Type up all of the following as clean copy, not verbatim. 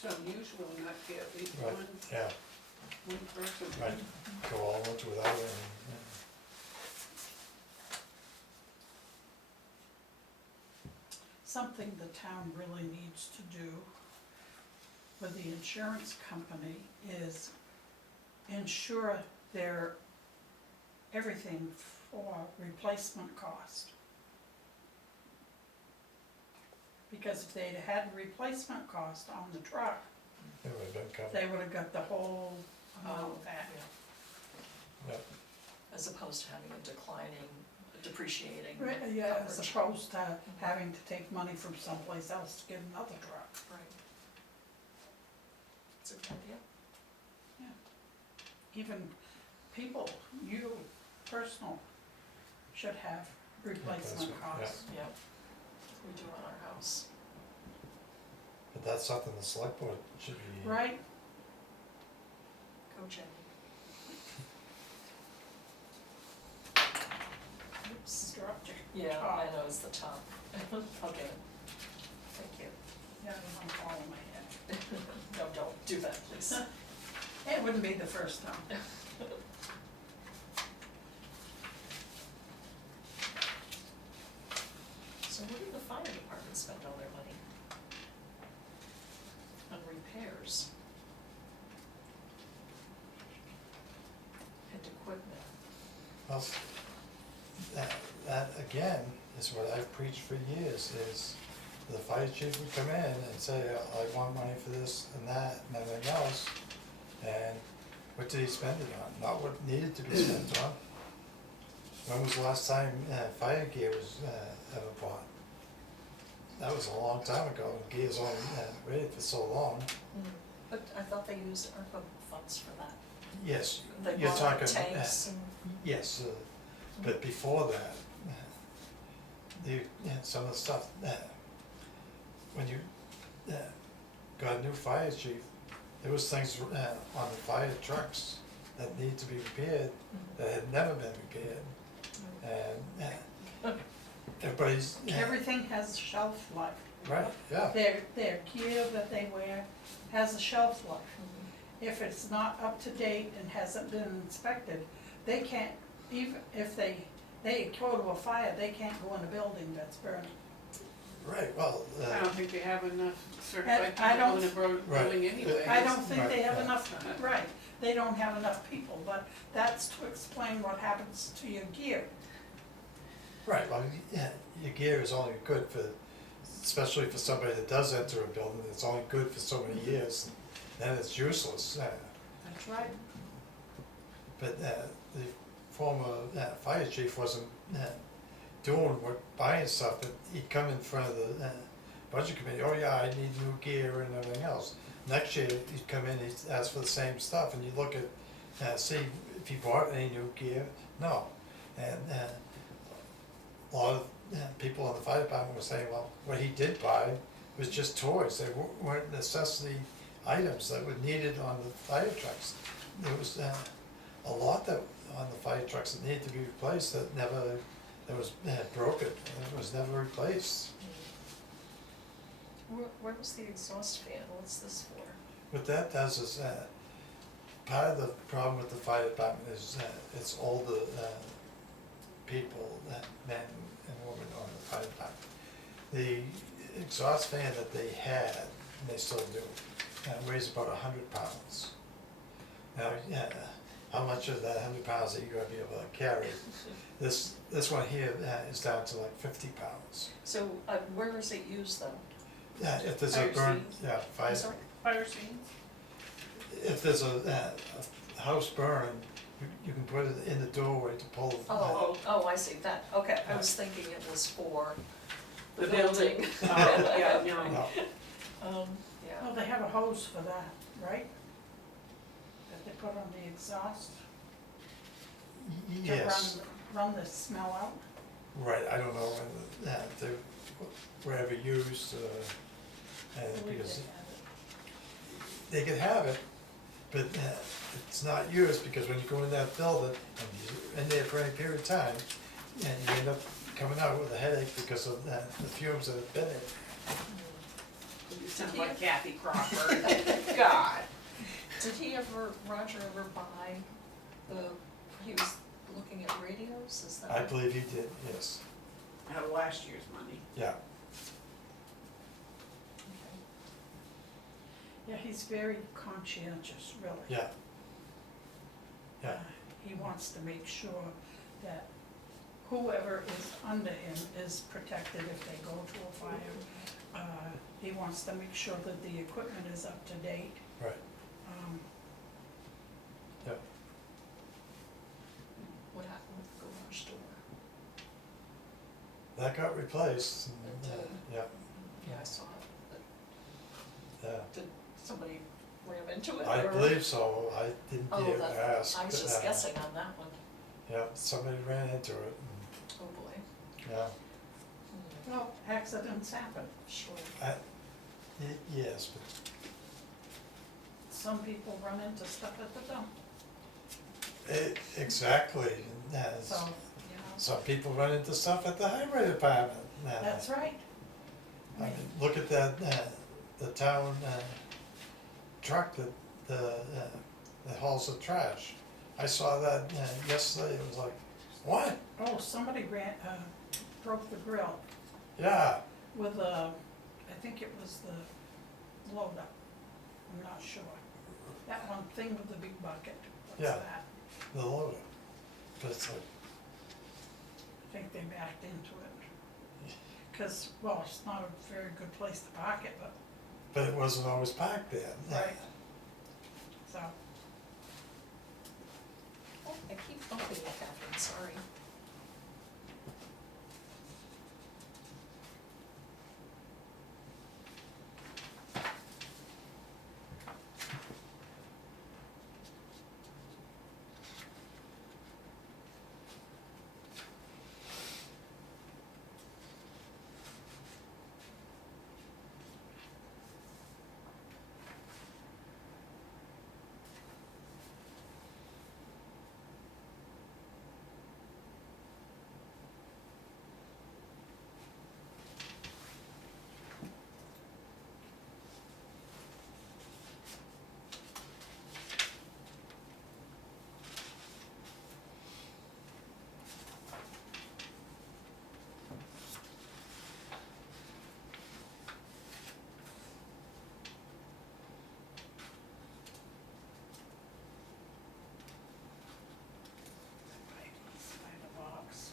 It's unusual not to get at least Right, one yeah, person. right, go all winter without it, and, Something the town really needs to do with the insurance company is insure their, everything for replacement cost. Because if they'd had replacement cost on the truck, it would have been covered, they would have got the whole amount back. yeah. As opposed to having a declining, depreciating Right, yeah, as coverage. opposed to having to take money from someplace else to get another truck. Right. It's a good idea. Even people, you, personal, should have replacement Replacement, yeah. costs. Yep. We do on our house. But that's something the select board should be. Right, Go Jenny. Oops. interrupt you. Yeah, Top. I know, it's the top. Okay. Thank you. Yeah, I'm following my head. No, don't do that, please. It wouldn't be the first time. So where did the fire department spend all their money? On repairs. And equipment. Well, that again is what I've preached for years, is the fire chief would come in and say, I want money for this and that and everything else. And what did he spend it on? Not what needed to be spent on. When was the last time fire gear was ever bought? That was a long time ago, and gear's only rated for so long. But I thought they used ARPA funds for that. Yes, They you're bought out talking, tanks and. yes, but before that, some of the stuff, when you got a new fire chief, there was things on the fire trucks that need to be repaired that had never been repaired. And everybody's, Everything has a shelf life. right, yeah, Their gear that they wear has a shelf life. If it's not up to date and hasn't been inspected, they can't, even if they go to a fire, they can't go in a building that's burning. right, well, I don't think they have enough certified I people in don't- the Right. building anyway. I don't think they Right, have yeah. enough, right, they don't have enough people, but that's to explain what happens to your gear. right, well, yeah, your gear is only good for, especially for somebody that does enter a building, it's only good for so many years, then it's useless. That's right. But the former fire chief wasn't doing buying stuff, but he'd come in front of the budget committee, oh yeah, I need new gear and everything else. Next year, he'd come in, he'd ask for the same stuff, and you'd look at, see if he bought any new gear, no. And a lot of people in the fire department were saying, well, what he did buy was just toys, they weren't necessity items that were needed on the fire trucks. There was a lot that on the fire trucks that needed to be replaced that was broken, and it was never replaced. Where was the exhaust fan? What's this for? What that does is, part of the problem with the fire department is it's older people, men and women on the fire department. The exhaust fan that they had, and they still do, weighs about 100 pounds. Now, how much of that 100 pounds are you gonna be able to carry? This one here is down to like 50 pounds. So where is it used though? Yeah, if there's a Fire burn, scenes. yeah, fire, I'm sorry? Fire scenes? if there's a house burn, you can put it in the doorway to pull. Oh, I see that, okay, I was thinking it was for the The building. building. Oh, yeah, no. No, Well, Yeah, they have a hose for that, right? That they put on the exhaust yes, to run the smell out. right, I don't know when they were ever used, I believe because they have it. they could have it, but it's not used, because when you go in that building, and you're in there for any period of time, and you end up coming out with a headache because of the fumes that have been in. You sound like Kathy Crawford. Did Roger ever buy he was looking at radios, is that? I believe he did, yes, Out of last year's money. yeah. Okay. Yeah, he's very conscientious, really. Yeah. Yeah, He wants to make sure that whoever is under him is protected if they go to a fire. He wants to make sure that the equipment is up to date. right, Um, yeah. What happened with the garage door? That got replaced, and, It did. yeah, Yeah, I saw it, but yeah. did somebody ram into it? I or- believe so, I didn't Oh, dare that, ask. I was but, just guessing on that one. Yeah, somebody ran into it, Oh, boy. and, yeah, Well, accidents happen. Sure. yes, but Some people run into stuff at the dump, exactly, and that's, so, Yeah. some people run into stuff at the highway department now. that's right. I mean, look at that, the town, truck that hauls the trash. I saw that, yesterday, it was like, what? Oh, somebody broke the grill Yeah, with I think it was the loader, I'm not sure. That one thing with the big bucket, what's Yeah. that? the loader, but it's like, I think they backed into it. Cause, well, it's not a very good place to park it, but, it wasn't always packed there. right, so. Oh, I keep bumping it, Catherine, sorry. Find a box.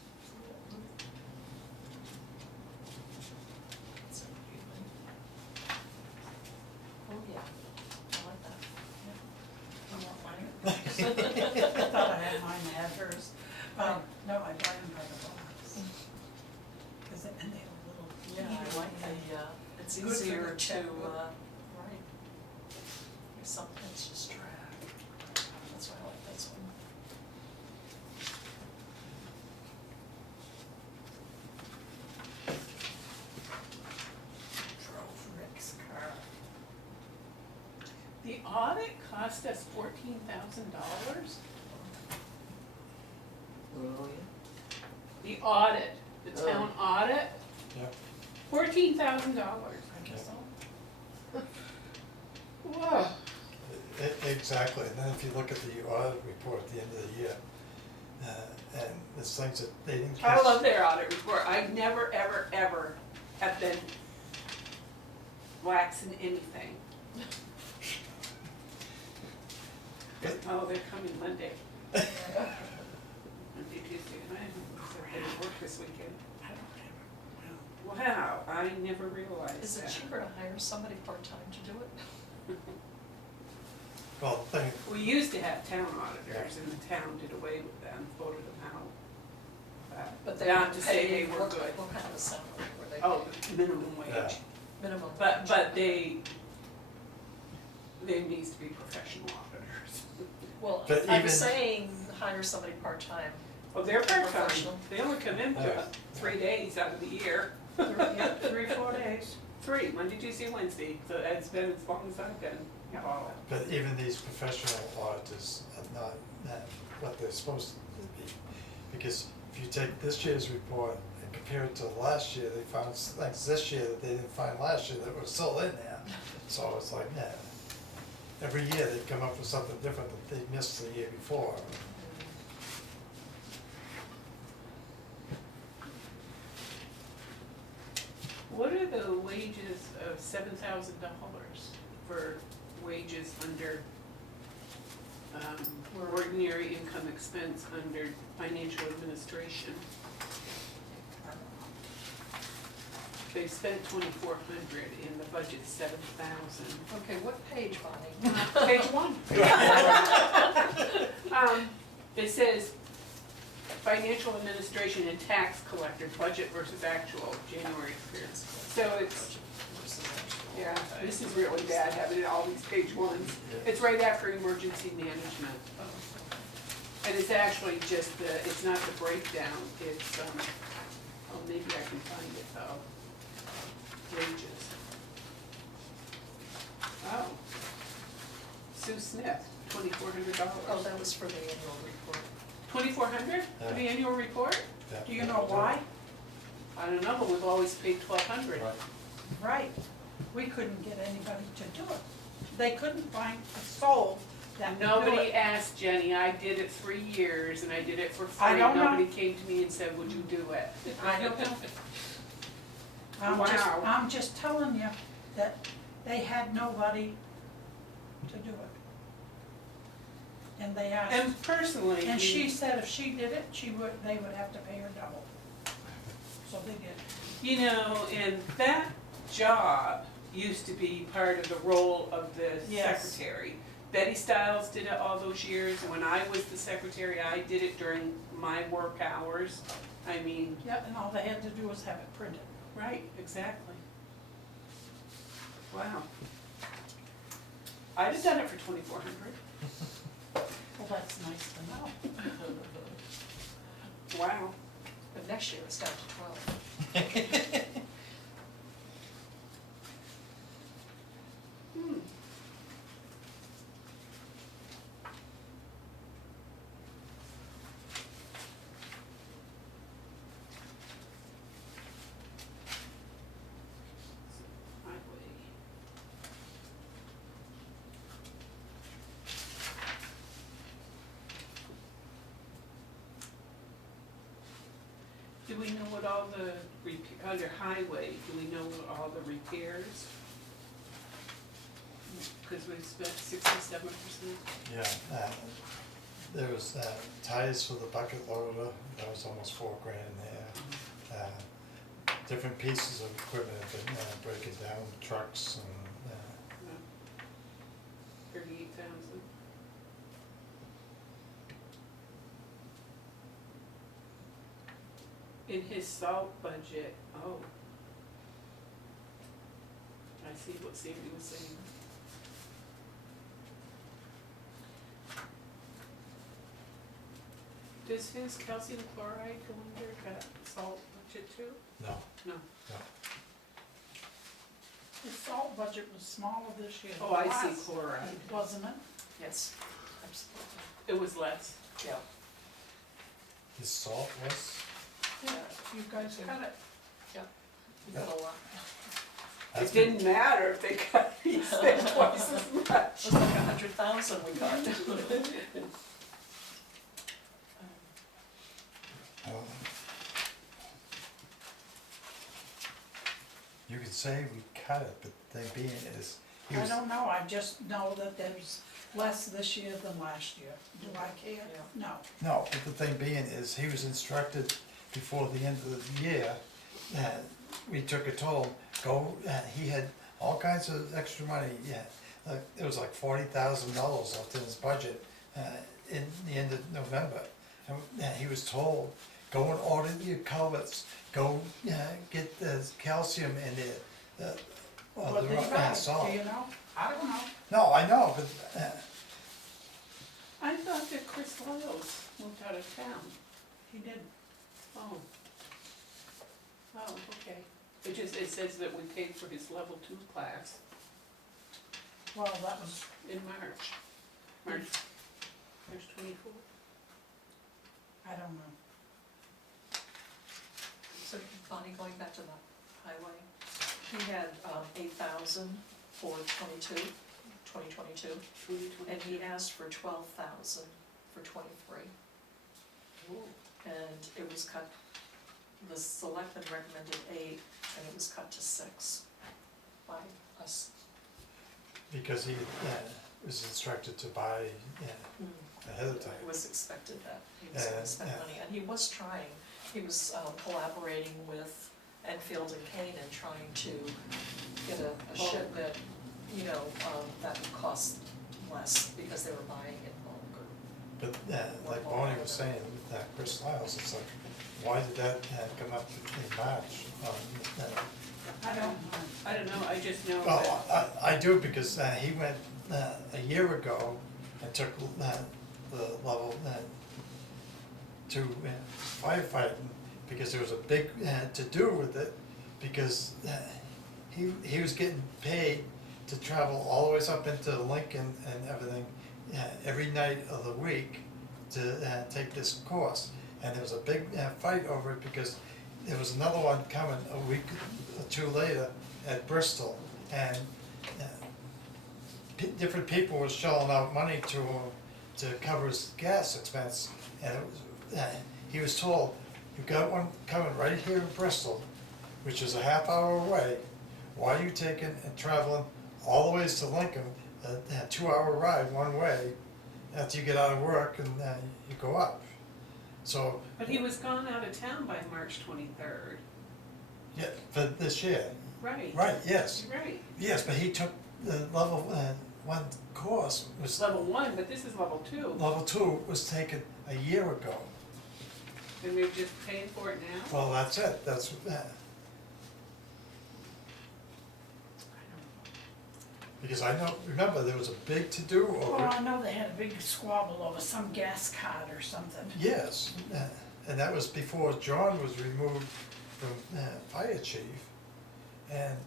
That's a good one. Oh, yeah, I like that. You want mine? I thought I had mine, I had hers. No, I buy them by the box. Cause and they have a little. Yeah, I like the, it's Good for easier the to, checkbook. right. Something's just drag. That's why I like this one. Drove Rick's car. The audit cost us $14,000. Oh, The audit, the town audit, Yeah, $14,000. I guess so. Whoa. exactly, and then if you look at the audit report at the end of the year, and there's things that they didn't. I love their audit report. I never, ever, ever have been waxing anything. Oh, they're coming Monday. Monday, Tuesday, and I didn't work this weekend. I don't have, Wow, I never realized Is it that. cheaper to hire somebody part-time to do it? Well, the thing, We used to have town auditors and the town did away with them, voted them out. But they Not were to say paid, they were what good. what kind of a salary were they? Oh, minimum wage. Yeah. Minimum. But wage. they needs to be professional auditors. Well, But I'm even- saying hire somebody part-time. Oh, they're part-time. Professional. They only come in Yeah. 3 days out of the year. yeah, 3 or 4 days. 3, Monday, Tuesday, Wednesday. So it's been as long as I've been at all. but even these professional auditors are not what they're supposed to be. Because if you take this year's report and compare it to last year, they found things this year that they didn't find last year that were still in there. So it's like, every year they'd come up with something different that they missed the year before. What are the wages of $7,000 for wages under, ordinary income expense under financial administration? They spent 2,400 and the budget's 7,000. Okay, what page, Bonnie? Page one. It says financial administration and tax collector, budget versus actual, January experience. So it's, yeah, this is really bad having it all these page ones. It's right after emergency management. And it's actually just the, it's not the breakdown, it's, oh, maybe I can find it though. Wages. Oh. Sue Smith, $2,400. Oh, that was for the annual report. 2,400 for the annual report? Yeah. Do you know why? I don't know, but we've always paid 1,200. Right. Right, we couldn't get anybody to do it. They couldn't find a soul that would do Nobody it. asked Jenny, I did it 3 years and I did it for free. I don't know. Nobody came to me and said, would you do it? I don't know. Wow. I'm just telling you that they had nobody to do it. And they asked, And personally, and she said if she did it, they would have to pay her double. So they did. you know, and that job used to be part of the role of the Yes. secretary. Betty Stiles did it all those years, and when I was the secretary, I did it during my work hours. I mean, Yep, and all they had to do was have it printed. right, exactly. Wow. I'd have done it for 2,400. Well, that's nice to know. Wow. But next year it's down to 12. Hmm. Highway. Do we know what all the, under highway, do we know what all the repairs? Because we spent 67%. Yeah, there was tires for the bucket loader, that was almost $4,000 there. Different pieces of equipment that break it down, trucks and, 38,000. In his salt budget, oh. I see what Sandy was saying. Does his calcium chloride go under that salt budget too? no, No. no. The salt budget was smaller this year than Oh, I see last, chloride. wasn't it? Yes, absolutely. It was less. Yeah. His salt was, Yeah, you guys cut it. We got a lot. It that's been, didn't matter if they cut, he spent twice as much. It was like 100,000 we got. you could say we cut it, but the thing being is, he I was, don't know, I just know that there's less this year than last year. Do I care? Yeah. No. no, but the thing being is, he was instructed before the end of the year, that we took it to him, go, he had all kinds of extra money, it was like $40,000 left in his budget, in the end of November. And he was told, go and order your culverts, go, get the calcium in there, What the did he rock, buy? salt. Do you know? I don't know. No, I know, but, I thought that Chris Lyles moved out of town. He did. Oh. Oh, okay. It just, it says that we paid for his level 2 class Well, that was, in March. March 24th. I don't know. So Bonnie, going back to the highway, he had 8,000 for 2022. 2022, 2022. and he asked for 12,000 for 23. And it was cut, the selectmen recommended 8, and it was cut to 6 by us. Because he was instructed to buy ahead of It time. was expected that he was gonna spend money, and he was trying, he was collaborating with Enfield and Kane and trying to get a ship that, that would cost less because they were buying it bulk or. But like Bonnie was saying, Chris Lyles, it's like, why did that come up in March? I don't know, I just know that, Well, I do because he went a year ago and took the level 2 firefighting because there was a big to-do with it because he was getting paid to travel all the way up into Lincoln and everything every night of the week to take this course. And there was a big fight over it because there was another one coming a week or two later at Bristol, and different people were shelling out money to him to cover his gas expense, and it was, he was told, "You got one coming right here in Bristol, which is a half hour away. Why are you taking and traveling all the ways to Lincoln, a 2-hour ride one way, after you get out of work and you go up?" So, but he was gone out of town by March 23rd. yeah, for this year, Right. right, yes, Right, yes, but he took the level 1 course, was, level 1, but this is level 2, level 2 was taken a year ago. and we're just paying for it now? Well, that's it, that's, because I know, remember, there was a big to-do Well, over it. I know they had a big squabble over some gas card or something. Yes, and that was before John was removed from fire chief. And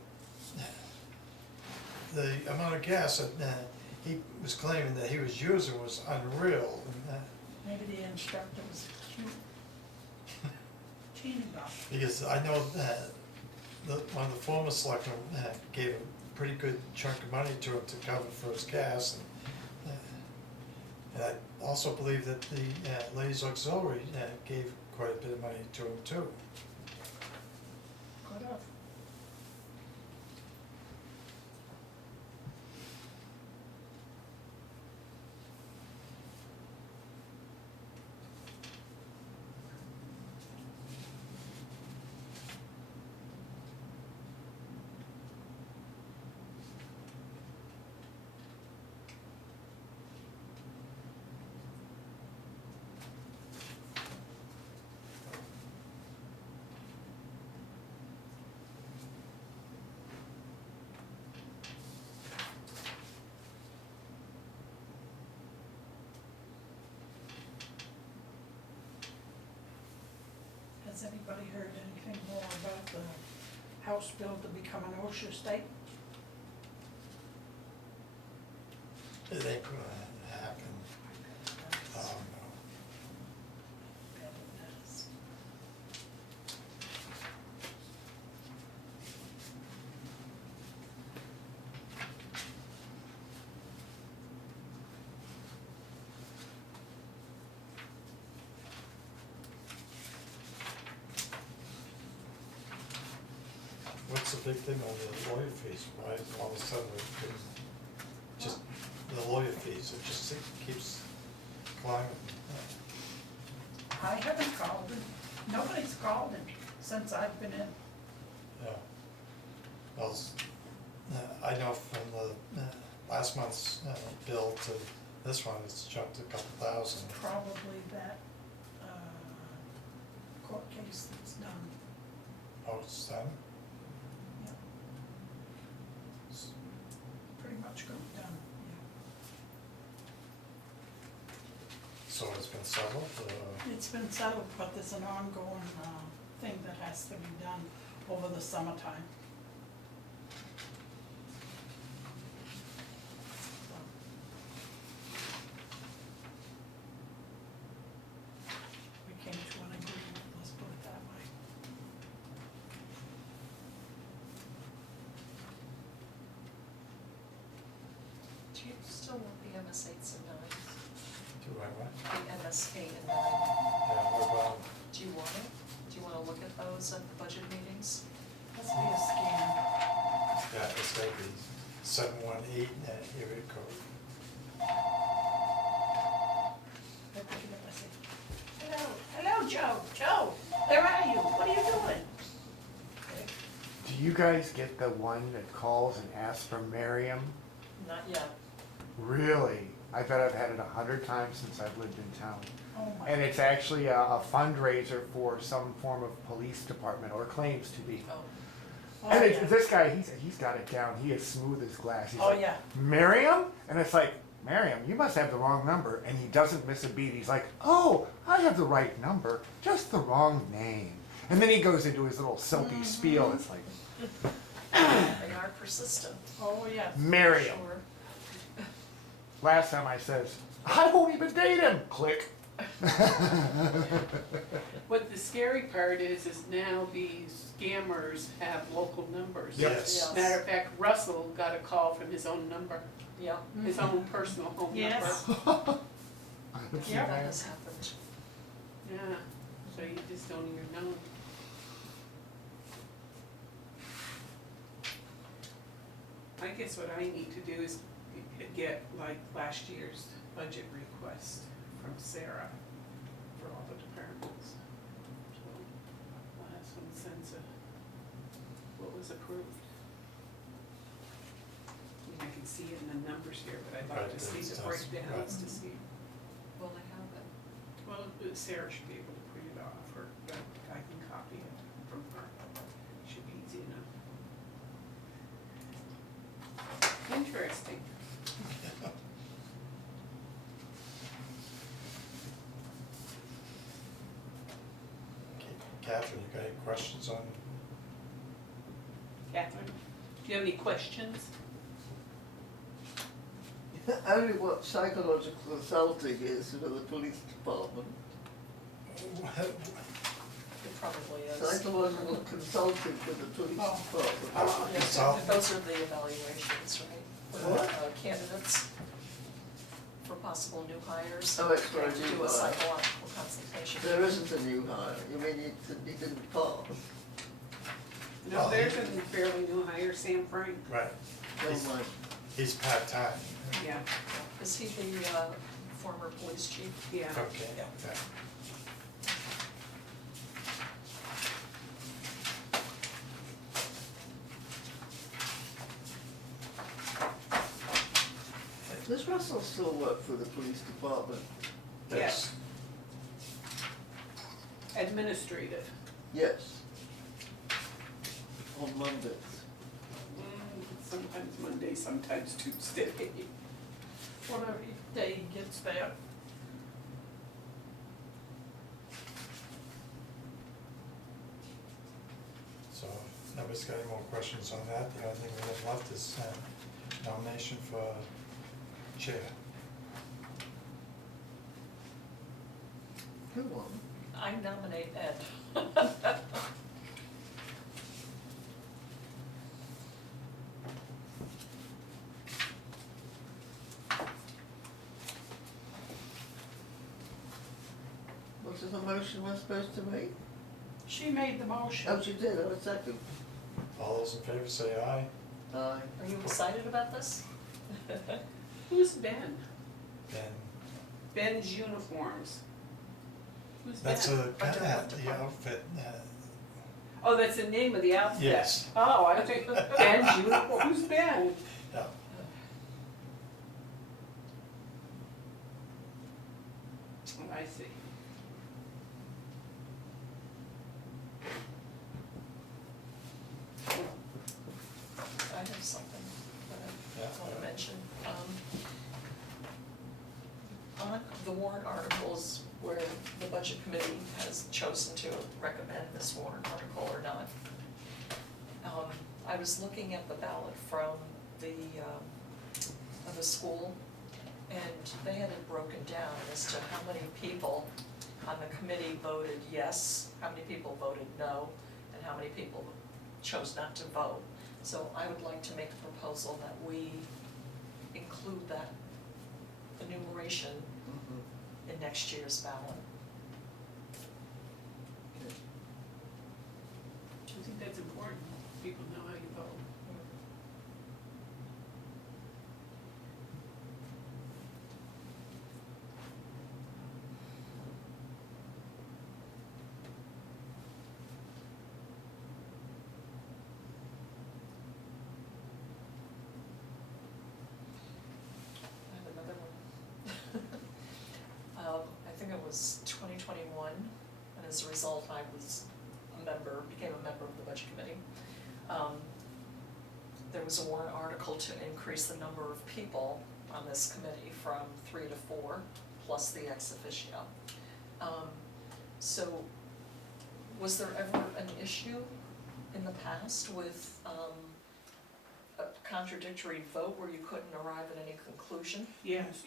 the amount of gas that he was claiming that he was using was unreal. And, Maybe the instructor was teeny about. because I know that one of the former selectmen gave a pretty good chunk of money to him to cover for his gas. And I also believe that the ladies auxiliary gave quite a bit of money to him too. Could have. Has anybody heard anything more about the House bill to become an OSHA state? It ain't gonna happen. Oh, no. Bet it does. What's the big thing on the lawyer fees? Why all of a sudden we're getting just the lawyer fees, it just keeps climbing. I haven't called him, nobody's called him since I've been in. Yeah. Well, I know from the last month's bill to this one, it's jumped a couple thousand. Probably that court case that's done. Oh, it's done? Yeah. It's pretty much done, yeah. So it's been settled? It's been settled, but there's an ongoing thing that has to be done over the summertime. We came to an agreement, let's put it that way. Do you still want the MS eights and nines? Do I what? The MS 8 and 9? Yeah, what about, Do you want it? Do you wanna look at those at the budget meetings? Must be a scam. yeah, it's gotta be 718 area code. I pick it up, I say, hello, Joe, Joe, where are you? What are you doing? Do you guys get the one that calls and asks for Miriam? Not yet. Really? I bet I've had it 100 times since I've lived in town. Oh my. And it's actually a fundraiser for some form of police department, or claims to be. Oh, Oh, And yeah. this guy, he's got it down. He is smooth as glass. He's Oh, like, yeah. Miriam? And it's like, Miriam, you must have the wrong number. And he doesn't miss a beat. He's like, oh, I have the right number, just the wrong name. And then he goes into his little silky spiel. It's like, they are persistent, Oh, yeah. Miriam. sure. Last time I says, I won't even date him. Click. What the scary part is now these scammers have local numbers. Yes. Matter of fact, Russell got a call from his own number, Yeah, his own personal home number. Yes. I've seen yeah, that that. has happened. Yeah, so you just don't even know. I guess what I need to do is get like last year's budget request from Sarah for all the departments. So I'll have some sense of what was approved. I mean, I can see it in the numbers here, but I'd like Right, to see it's the just- breakdowns right. to see. Well, they have it. Well, Sarah should be able to print it off, or I can copy it from her. Should be easy enough. Interesting. Okay, Catherine, you got any questions on, Catherine, do you have any questions? Only what psychological consulting is for the police department. It probably is. Psychological consulting for the police Oh. department. Yeah, Consult- those are the evaluations, right? For, What? candidates, for possible new hires. Oh, it's for a To new do a hire. psychological consultation. There isn't a new hire, you mean he didn't pass? No, Well, there's a fairly new hire, Sam Frank. right, Oh my, he's part-time. Yeah, Is he the, former police chief? yeah. Okay, Yeah. yeah. does Russell still work for the police department? Yes. Administrative. Yes. On Mondays. Sometimes Monday, sometimes Tuesday. Whatever day he gets there. So, nobody's got any more questions on that? The only thing we have left is nomination for chair. Who won? I nominate Ed. What is the motion we're supposed to make? She made the motion. Oh, she did, oh, a second. All those in favor say aye. Aye. Are you excited about this? Who's Ben? Then, Ben's uniforms. Who's Ben? that's a, Under what the department? outfit, Oh, that's the name of the outfit? Yes. Oh, I think Ben's uniform, who's Ben? yeah. Oh, I see. I have something that I Yeah. want to mention. On the warrant articles where the budget committee has chosen to recommend this warrant article or not, I was looking at the ballot from the school, and they had it broken down as to how many people on the committee voted yes, how many people voted no, and how many people chose not to vote. So I would like to make a proposal that we include that enumeration Mhm. in next year's ballot. Okay. I think that's important, people know how you vote. I have another one. I think it was 2021, and as a result, I became a member of the budget committee. There was a warrant article to increase the number of people on this committee from 3 to 4, plus the ex officio. So, was there ever an issue in the past with a contradictory vote where you couldn't arrive at any conclusion? Yes,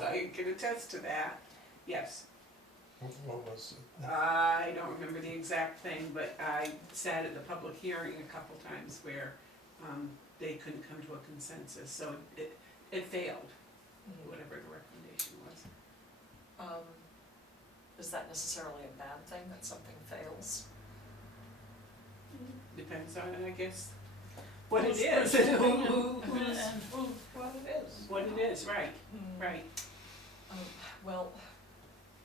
I can attest to that, yes. What was it? I don't remember the exact thing, but I sat at the public hearing a couple times where, they couldn't come to a consensus, so it failed, whatever the recommendation was. Is that necessarily a bad thing, that something fails? Depends on, I guess, what it Who's is, presenting who, it, who's, and what it is. what it is, right, right. Well,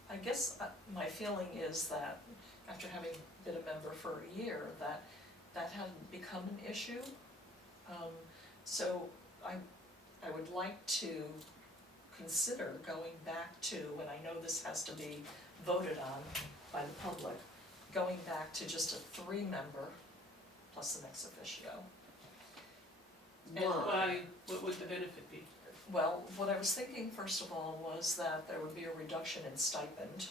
I guess my feeling is that after having been a member for a year, that hadn't become an issue. So I would like to consider going back to, and I know this has to be voted on by the public, going back to just a 3-member plus an ex officio. And Why? why, what would the benefit be? Well, what I was thinking, first of all, was that there would be a reduction in stipend.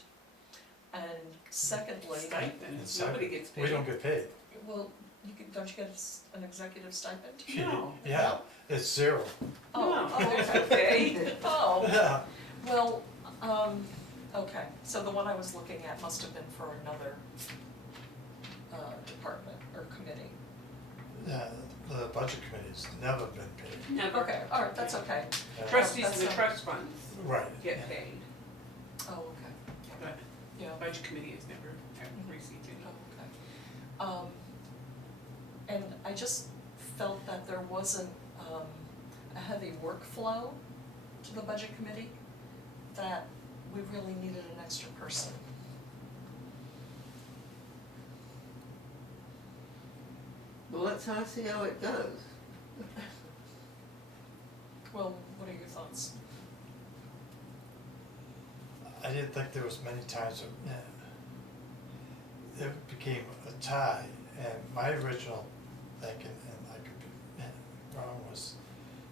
And secondly, Stipend, It's nobody stipend. gets paid. We don't get paid. well, don't you get an executive stipend? No. Yeah, it's 0. Oh, No, that's okay. okay. Oh, Yeah. well, okay, so the one I was looking at must have been for another department or committee. The budget committee's never been paid. Never. Okay, all right, that's okay. Trustees of That's the not- trust funds Right. get paid, Oh, okay, but yeah. the budget committee has never received any. Oh, okay. And I just felt that there wasn't a heavy workflow to the budget committee, that we really needed an extra person. Well, let's see how it goes. Well, what are your thoughts? I didn't think there was many times it became a tie, and my original thinking, and I could be wrong, was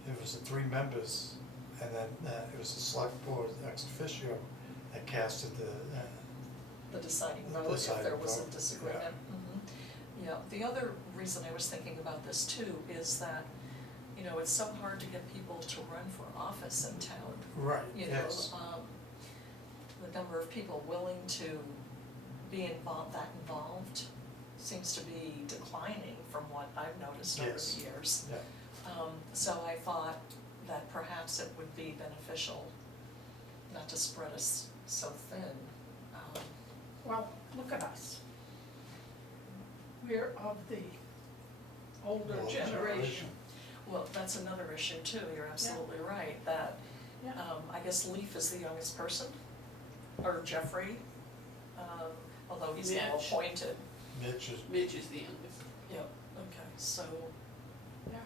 it was the 3 members, and then it was the select board ex officio that casted The deciding The vote, if deciding there was a vote, disagreement. Yeah, the other reason I was thinking about this too is that, you know, it's so hard to get people to run for office in town. right, You know, yes. the number of people willing to be involved seems to be declining from what I've noticed over Yes. the years. Yeah. So I thought that perhaps it would be beneficial not to spread us so thin. Well, look at us. We're of the older Older generation. Well, that's another issue too, you're absolutely right, that, Yeah. I guess Leaf is the youngest person, or Jeffrey, although he's now Mitch. appointed. Mitch is, Mitch is the youngest. Yep, okay, so, Yeah,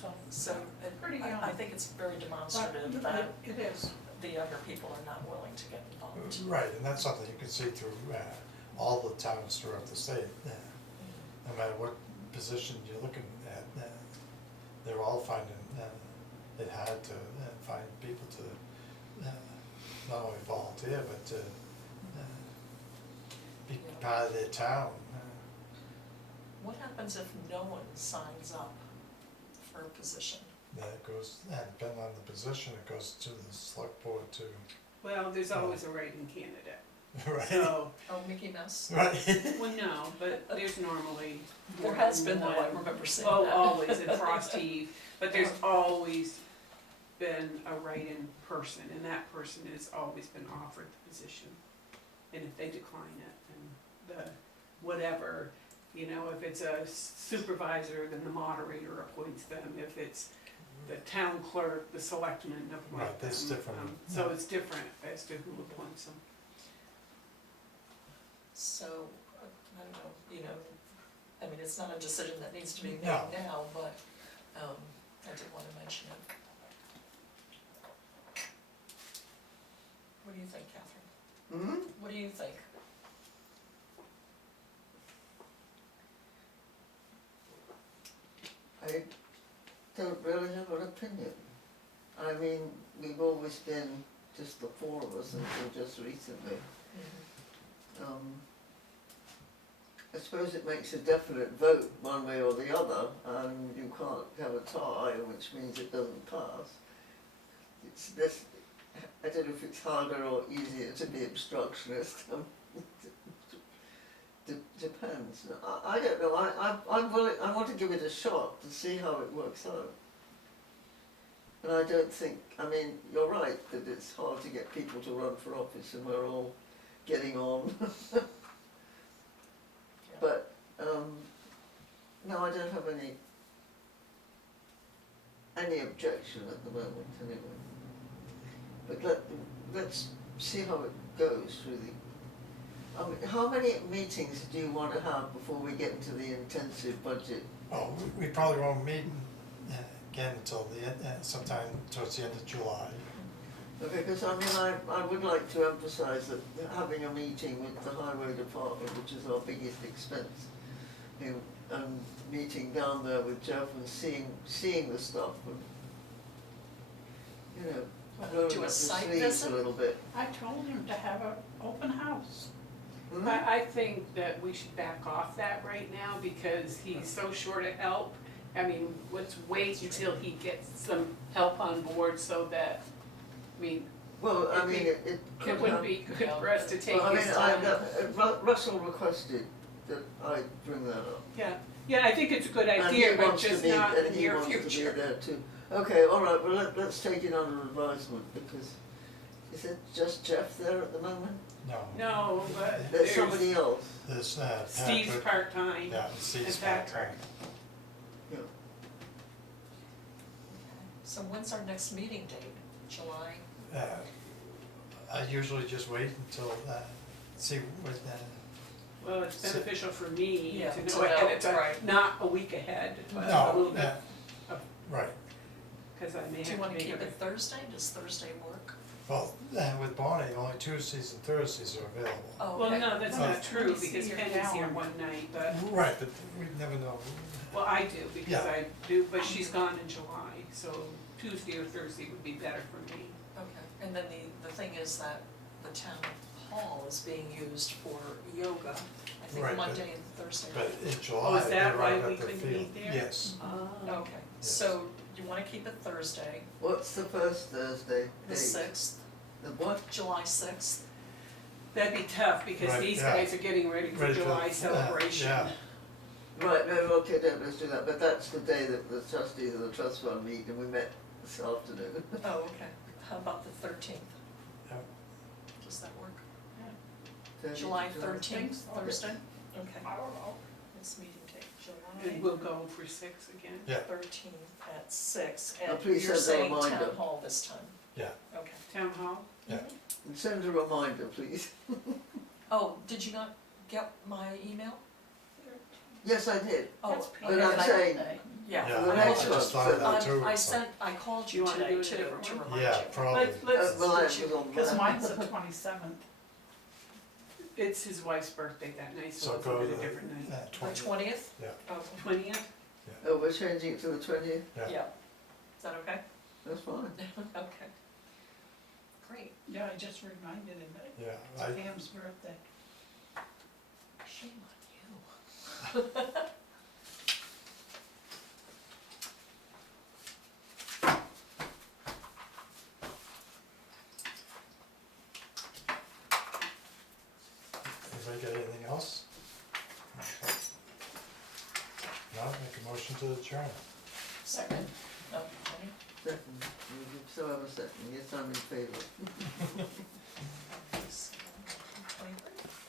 so, so Pretty I young. think it's very but demonstrative that it is. the younger people are not willing to get involved. right, and that's something you can see through all the towns throughout the state. No matter what position you're looking at, they're all finding it hard to find people to not only volunteer, but to be Yeah. part of their town. What happens if no one signs up for a position? That goes, depending on the position, it goes to the select board to, Well, there's always a write-in candidate. Right, So, Oh, Mickey Mouse? right. well, no, but there's normally. There more has than been though, I one. remember seeing Oh, that. always, and Frost Heave, but there's always been a write-in person, and that person has always been offered the position. And if they decline it, then the, whatever, you know, if it's a supervisor, then the moderator appoints them. If it's the town clerk, the selectmen appoint them. Right, that's different. So it's different as to who appoints them. So, I don't know, you know, I mean, it's not a decision that needs to be made No. now, but, I did wanna mention it. What do you think, Catherine? Hmm? What do you think? I don't really have an opinion. I mean, we've always been just the four of us until just recently. I suppose it makes a definite vote one way or the other, and you can't have a tie, which means it doesn't pass. It's this, I don't know if it's harder or easier to be obstructionist. Depends. I don't know. I'm willing. I want to give it a shot to see how it works out. And I don't think. I mean, you're right that it's hard to get people to run for office, and we're all getting on. But no, I don't have any objection at the moment anyway. But let's see how it goes through the. I mean, how many meetings do you want to have before we get into the intensive budget? Oh, we probably won't meet again until the end, sometime towards the end of July. Okay, because I mean, I would like to emphasise that having a meeting with the highway department, which is our biggest expense, you know, and meeting down there with Jeff and seeing the stuff and, you know, rolling Do up a the site sleeves visit? a little bit. I told him to have an open house. Hmm? I think that we should back off that right now because he's so short of help. I mean, let's wait until he gets some help on board so that, I mean, Well, I mean, it could it wouldn't have- be good for us to take Well, I his mean, time. Russell requested that I bring that up. Yeah, I think it's a good And idea, he but wants to just be, not and he near wants to be future. there too. Okay, all right, well, let's take it under advisement, because is it just Jeff there at the moment? No. No, but There's there's somebody else. There's Steve's Patrick. part-time. Yeah, Steve's and Patrick. part-time. Yeah. So when's our next meeting date? July? I usually just wait until, see what, Well, it's So- beneficial for me Yeah, to to know ahead know, of time, right. not a week ahead, but a little no, bit, right. because I may Do have you to wanna make keep it. it Thursday? Does Thursday work? Well, with Bonnie, only Tuesdays and Thursdays are available. Oh, Well, okay. no, that's Well, not true, let me see because your Penny's here calendar. one night, but, Right, but we never know. well, I do, because Yeah. I do, but she's gone in July, so Tuesday or Thursday would be better for me. Okay, and then the thing is that the town hall is being used for yoga, I think Right, but- Monday and Thursday. But in Oh, July, is that they're why right we at the couldn't field. meet there? Yes, Okay, so you wanna keep it Thursday, What's the first Thursday the date? 6th, The what? July 6th? That'd be tough, because Right, these yeah. guys are getting ready for Ready for- July celebration. yeah. Right, no, okay, let's do that, but that's the day that the trustees of the trust fund meet, and we met this afternoon. Oh, okay, how about the 13th? Yeah. Does that work? 30th July of 13th, Okay. Thursday? Okay, I don't know. next meeting date, And July we'll go for 6 again. Yeah. 13th at 6, Now, and please you're send a saying reminder. town hall this time? Yeah. Okay. Town hall? Yeah. And send a reminder, please. Oh, did you not get my email? Yes, I did. Oh, That's But okay, I'm then I- saying, Yeah. Yeah, the I next just one, thought of so- that too. I so- sent, I called You you wanna today do it a too, different to one? remind you. Yeah, probably. Let's, well, I did you- was on Cause that. mine's the 27th. it's his wife's birthday that night, so So let's go look to at a different night. The 20th. 20th? Yeah. Okay, 20th? Oh, we're changing it to the 20th? Yeah. yeah. Is that okay? That's fine. Okay. Great. Yeah, I just reminded him that Yeah, it's Pam's birthday. Shame on you. else? Okay. Now, make a motion to adjourn. Second, no, Tony? Second, so I was second, yes, I'm in favour.